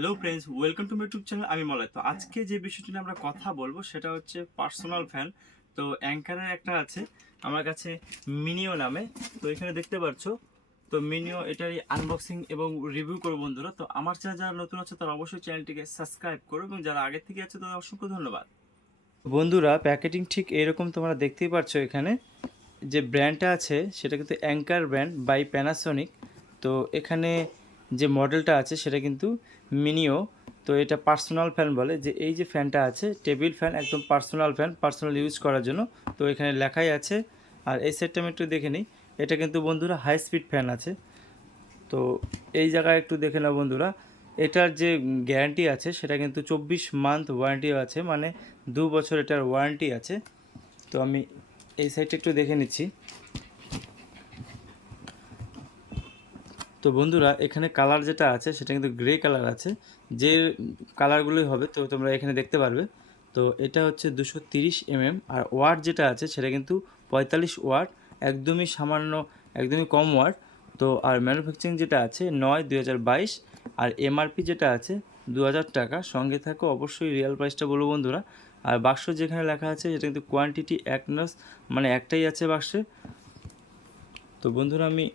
Hello friends, welcome to my YouTube channel. আমি মলয়। তো আজকে যে বিষয়টি নিয়ে আমরা কথা বলবো সেটা হচ্ছে পার্সোনাল ফ্যান। তো অ্যাঙ্কারের একটা আছে আমার কাছে, মিনিও নামে। তো এখানে দেখতে পাচ্ছ, তো মিনিও এটারই আনবক্সিং এবং রিভিউ করবো বন্ধুরা। তো আমার চ্যানেল যারা নতুন আছে তারা অবশ্যই চ্যানেলটিকে সাবস্ক্রাইব করো, এবং যারা আগে থেকে আছে তাদের অসংখ্য ধন্যবাদ। বন্ধুরা, প্যাকেটিং ঠিক এরকম তোমরা দেখতেই পাচ্ছ। এখানে যে ব্র্যান্ডটা আছে সেটা কিন্তু অ্যাঙ্কার ব্র্যান্ড বাই প্যানাসোনিক। তো এখানে যে মডেলটা আছে সেটা কিন্তু মিনিও। তো এটা পার্সোনাল ফ্যান বলে, যে এই যে ফ্যানটা আছে টেবিল ফ্যান, একদম পার্সোনাল ফ্যান, পার্সোনাল ইউজ করার জন্য। তো এখানে লেখাই আছে। আর এই সেটটা আমি একটু দেখে নিই। এটা কিন্তু বন্ধুরা হাই স্পিড ফ্যান আছে। তো এই জায়গায় একটু দেখে নাও বন্ধুরা, এটার যে গ্যারান্টি আছে সেটা কিন্তু 24 মান্থ ওয়ারেন্টি আছে, মানে 2 বছর এটার ওয়ারেন্টি আছে। তো আমি এই সাইডটা একটু দেখে নিচ্ছি। তো বন্ধুরা, এখানে কালার যেটা আছে সেটা কিন্তু গ্রে কালার আছে। যে কালারগুলোই হবে তো তোমরা এখানে দেখতে পারবে। তো এটা হচ্ছে 230 আর ওয়াট যেটা আছে সেটা কিন্তু 45 ওয়াট, একদমই সামান্য, একদমই কম ওয়াট। তো আর ম্যানুফ্যাকচারিং যেটা আছে 9/2022, আর এমআরপি যেটা আছে 2000 টাকা। সঙ্গে থাকো অবশ্যই রিয়েল প্রাইসটা বলবো বন্ধুরা। আর বাক্স যেখানে লেখা আছে সেটা কিন্তু কোয়ান্টিটি এক নস, মানে একটাই আছে বাক্সে। তো বন্ধুরা, আমি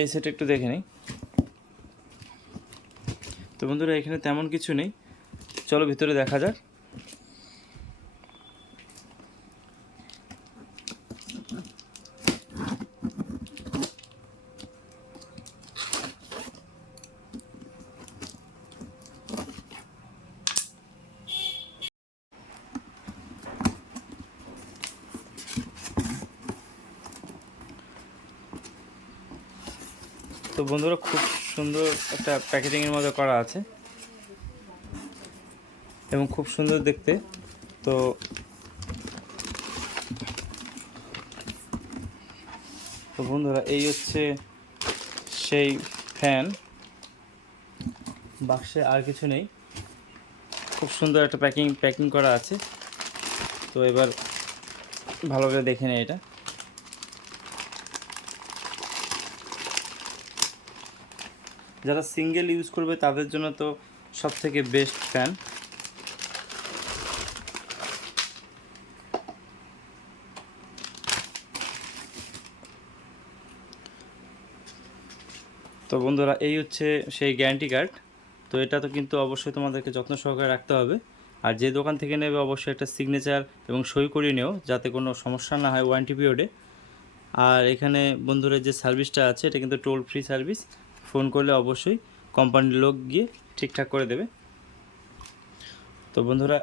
এই সেট একটু দেখে নিই। তো বন্ধুরা, এখানে তেমন কিছু নেই, চলো ভিতরে দেখা যাক। তো বন্ধুরা, খুব সুন্দর একটা প্যাকেজিংয়ের মধ্যে করা আছে এবং খুব সুন্দর দেখতে। তো তো বন্ধুরা, এই হচ্ছে সেই ফ্যান। বাক্সে আর কিছু নেই, খুব সুন্দর একটা প্যাকিং করা আছে। তো এবার ভালো করে দেখে নেই এটা। যারা সিঙ্গেল ইউজ করবে তাদের জন্য তো সবথেকে বেস্ট ফ্যান। তো বন্ধুরা, এই হচ্ছে সেই গ্যারান্টি কার্ড। তো এটা তো কিন্তু অবশ্যই তোমাদেরকে যত্ন সহকারে রাখতে হবে। আর যে দোকান থেকে নেবে অবশ্যই একটা সিগনেচার এবং সই করিয়ে নেও, যাতে কোনো সমস্যা না হয় ওয়ারেন্টি পিরিয়ডে। আর এখানে বন্ধুরা যে সার্ভিসটা আছে এটা কিন্তু টোল ফ্রি সার্ভিস। ফোন করলে অবশ্যই কোম্পানির লোক গিয়ে ঠিকঠাক করে দেবে। তো বন্ধুরা,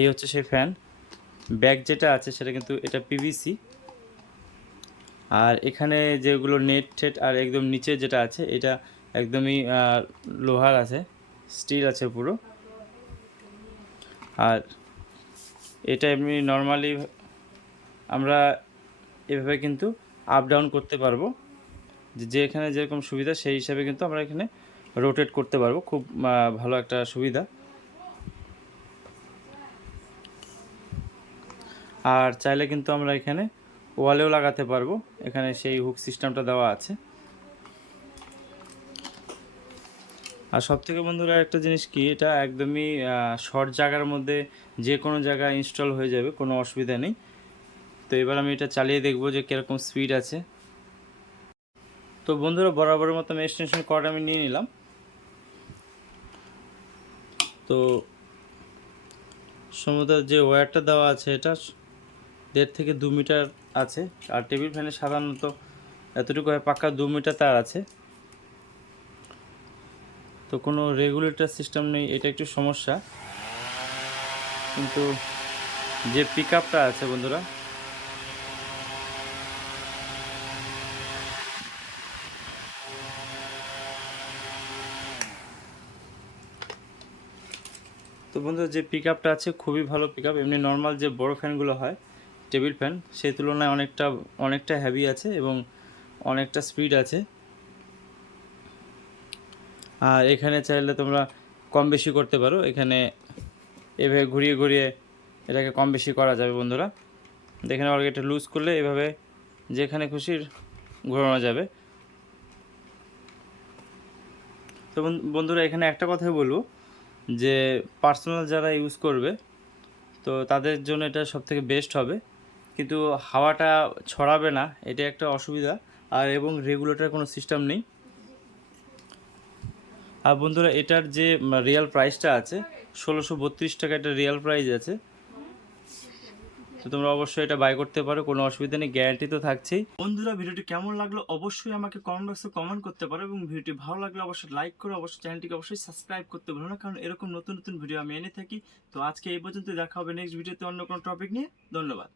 এই হচ্ছে সেই ফ্যান। ব্যাগ যেটা আছে সেটা কিন্তু এটা পিভিসি। আর এখানে যেগুলো নেট টেট আর একদম নিচে যেটা আছে এটা একদমই লোহার আছে, স্টিল আছে পুরো। আর এটা এমনি নর্মালি আমরা এভাবে কিন্তু আপ ডাউন করতে পারবো, যে এখানে যেরকম সুবিধা সেই হিসাবে কিন্তু আমরা এখানে রোটেট করতে পারবো। খুব ভালো একটা সুবিধা। আর চাইলে কিন্তু আমরা এখানে ওয়ালেও লাগাতে পারবো, এখানে সেই হুক সিস্টেমটা দেওয়া আছে। আর সবথেকে বন্ধুরা একটা জিনিস কি, এটা একদমই শর্ট জায়গার মধ্যে যে কোনো জায়গায় ইনস্টল হয়ে যাবে, কোনো অসুবিধা নেই। তো এবার আমি এটা চালিয়ে দেখবো যে কীরকম স্পিড আছে। তো বন্ধুরা, বরাবরের মতো আমি এক্সটেনশন কর্ড আমি নিয়ে নিলাম। তো সম্ভবত যে ওয়্যারটা দেওয়া আছে এটা 1.5 থেকে 2 মিটার আছে। আর টেবিল ফ্যানে সাধারণত এতটুকু হয়, পাক্কা 2 মিটার তার আছে। তো কোনো রেগুলেটর সিস্টেম নেই, এটা একটু সমস্যা। কিন্তু যে পিক আপটা আছে বন্ধুরা, তো বন্ধুরা যে পিক আপটা আছে খুবই ভালো পিক আপ। এমনি নর্মাল যে বড় ফ্যানগুলো হয় টেবিল ফ্যান, সেই তুলনায় অনেকটা হেভি আছে এবং অনেকটা স্পিড আছে। আর এখানে চাইলে তোমরা কম বেশি করতে পারো, এখানে এভাবে ঘুরিয়ে ঘুরিয়ে এটাকে কম বেশি করা যাবে বন্ধুরা। দেখে নাও, এটা লুজ করলে এভাবে যেখানে খুশি ঘোরানো যাবে। তো বন্ধুরা এখানে একটা কথাই বলবো যে পার্সোনাল যারা ইউজ করবে তো তাদের জন্য এটা সবথেকে বেস্ট হবে, কিন্তু হাওয়াটা ছড়াবে না, এটা একটা অসুবিধা। আর এবং রেগুলেটর কোনো সিস্টেম নেই। আর বন্ধুরা এটার যে রিয়েল প্রাইসটা আছে 1632 টাকা, এটা রিয়েল প্রাইস আছে। তো তোমরা অবশ্যই এটা বাই করতে পারো, কোনো অসুবিধা নেই, গ্যারান্টি তো থাকছেই। বন্ধুরা ভিডিওটি কেমন লাগলো অবশ্যই আমাকে কমেন্ট বক্সে কমেন্ট করতে পারো, এবং ভিডিওটি ভালো লাগলে অবশ্যই লাইক করো, অবশ্যই চ্যানেলটিকে অবশ্যই সাবস্ক্রাইব করতে ভুলো না, কারণ এরকম নতুন নতুন ভিডিও আমি এনে থাকি। তো আজকে এই পর্যন্ত, দেখা হবে নেক্সট ভিডিওতে অন্য কোনো টপিক নিয়ে। ধন্যবাদ।